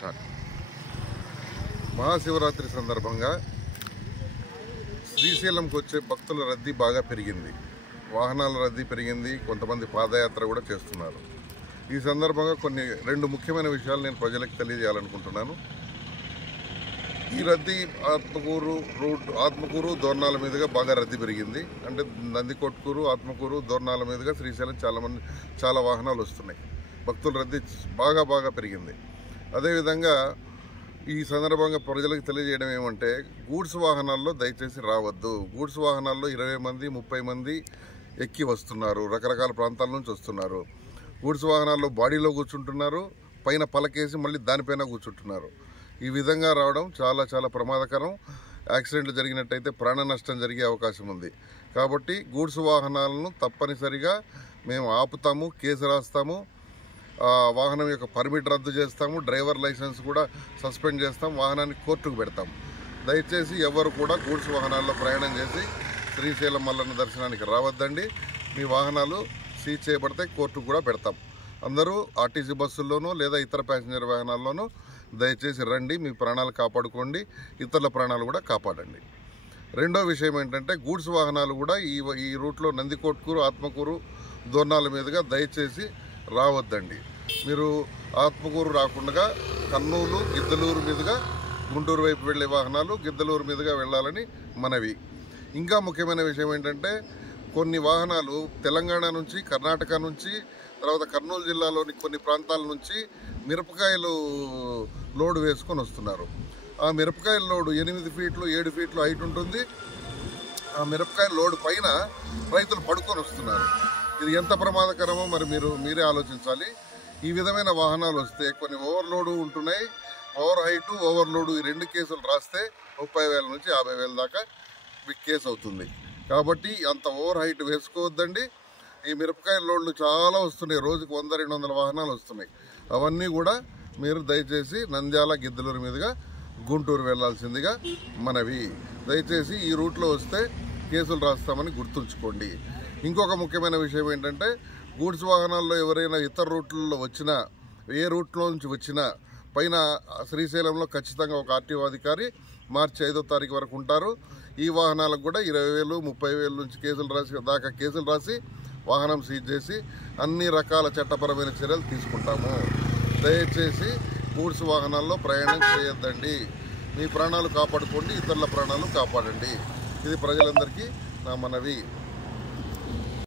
Start. Mahashivratri సందర్భంగా శ్రీశైలంకి వచ్చే భక్తుల రద్దీ బాగా పెరిగింది. వాహనాల రద్దీ పెరిగింది. కొంతమంది పాదయాత్ర కూడా చేస్తున్నారు. ఈ సందర్భంగా రెండు ముఖ్యమైన విషయాలు నేను ప్రజలకు తెలియజేయాలనుకుంటున్నాను. ఈ రద్దీ ఆత్మకూరు దోర్నాల మీదుగా బాగా రద్దీ పెరిగింది. అంటే నందికొట్కూరు, ఆత్మకూరు, దోర్నాల మీదుగా శ్రీశైలం చాలా వాహనాలు వస్తున్నాయి. భక్తుల రద్దీ బాగా పెరిగింది. అదేవిధంగా ఈ సందర్భంగా ప్రజలకు తెలియజేయడం ఏమంటే, గూడ్స్ వాహనాల్లో దయచేసి రావద్దు. గూడ్స్ వాహనాల్లో 20 మంది 30 మంది ఎక్కి వస్తున్నారు. రకరకాల ప్రాంతాల నుంచి వస్తున్నారు. గూడ్స్ వాహనాల్లో బాడీలో కూర్చుంటున్నారు, పైన పలకేసి మళ్ళీ దానిపైన కూర్చుంటున్నారు. ఈ విధంగా రావడం చాలా ప్రమాదకరం. యాక్సిడెంట్లు జరిగినట్టయితే ప్రాణ నష్టం జరిగే అవకాశం ఉంది. కాబట్టి గూడ్స్ వాహనాలను తప్పనిసరిగా మేము ఆపుతాము, కేసు రాస్తాము, వాహనం యొక్క పర్మిట్ రద్దు చేస్తాము, డ్రైవర్ లైసెన్స్ కూడా సస్పెండ్ చేస్తాం, వాహనాన్ని కోర్టుకు పెడతాం. దయచేసి ఎవరు కూడా గూడ్స్ వాహనాల్లో ప్రయాణం చేసి శ్రీశైలం మల్లన్న దర్శనానికి రావద్దండి. మీ వాహనాలు సీజ్ చేయబడతాయి, కోర్టుకు కూడా పెడతాం. అందరూ ఆర్టీసీ బస్సుల్లోనూ లేదా ఇతర ప్యాసింజర్ వాహనాల్లోనూ దయచేసి రండి. మీ ప్రాణాలు కాపాడుకోండి, ఇతరుల ప్రాణాలు కూడా కాపాడండి. రెండో విషయం ఏంటంటే, గూడ్స్ వాహనాలు కూడా ఈ రూట్లో నందికొట్కూరు, ఆత్మకూరు, దోర్నాల మీదుగా దయచేసి రావద్దండి. మీరు ఆత్మకూరు రాకుండా కర్నూలు, గిద్దలూరు మీదుగా గుంటూరు వైపు వెళ్లే వాహనాలు గిద్దలూరు మీదుగా వెళ్ళాలని మనవి. ఇంకా ముఖ్యమైన విషయం ఏంటంటే, కొన్ని వాహనాలు తెలంగాణ నుంచి, కర్ణాటక నుంచి, తర్వాత కర్నూలు జిల్లాలోని కొన్ని ప్రాంతాల నుంచి మిరపకాయలు లోడ్ వేసుకొని వస్తున్నారు. ఆ మిరపకాయల లోడు 8 ఫీట్లు 7 ఫీట్లు హైట్ ఉంటుంది. ఆ మిరపకాయల లోడు పైన రైతులు పడుకొని వస్తున్నారు. ఇది ఎంత ప్రమాదకరమో మరి మీరే ఆలోచించాలి. ఈ విధమైన వాహనాలు వస్తే కొన్ని ఓవర్లోడు ఉంటున్నాయి. ఓవర్ హైటు, ఓవర్లోడు ఈ 2 కేసులు రాస్తే 30,000 నుంచి 50,000 దాకా మీకు కేసు అవుతుంది. కాబట్టి అంత ఓవర్ హైట్ వేసుకోవద్దండి. ఈ మిరపకాయల లోడ్లు చాలా వస్తున్నాయి. రోజుకు 100-200 వాహనాలు వస్తున్నాయి. అవన్నీ కూడా మీరు దయచేసి నంద్యాల, గిద్దలూరు మీదుగా గుంటూరు వెళ్లాల్సిందిగా మనవి. దయచేసి ఈ రూట్లో వస్తే కేసులు రాస్తామని గుర్తుంచుకోండి. ఇంకొక ముఖ్యమైన విషయం ఏంటంటే, గూడ్స్ వాహనాల్లో ఎవరైనా ఇతర రూట్లలో వచ్చినా, ఏ రూట్లో నుంచి వచ్చినా పైన శ్రీశైలంలో ఖచ్చితంగా ఒక ఆర్టీఓ అధికారి మార్చి 5వ తారీఖు వరకు ఉంటారు. ఈ వాహనాలకు కూడా 20,000 30,000 నుంచి కేసులు రాసి వాహనం సీజ్ చేసి అన్ని రకాల చట్టపరమైన చర్యలు తీసుకుంటాము. దయచేసి గూడ్స్ వాహనాల్లో ప్రయాణం చేయొద్దండి. మీ ప్రాణాలు కాపాడుకోండి, ఇతరుల ప్రాణాలు కాపాడండి. ఇది ప్రజలందరికీ నా మనవి.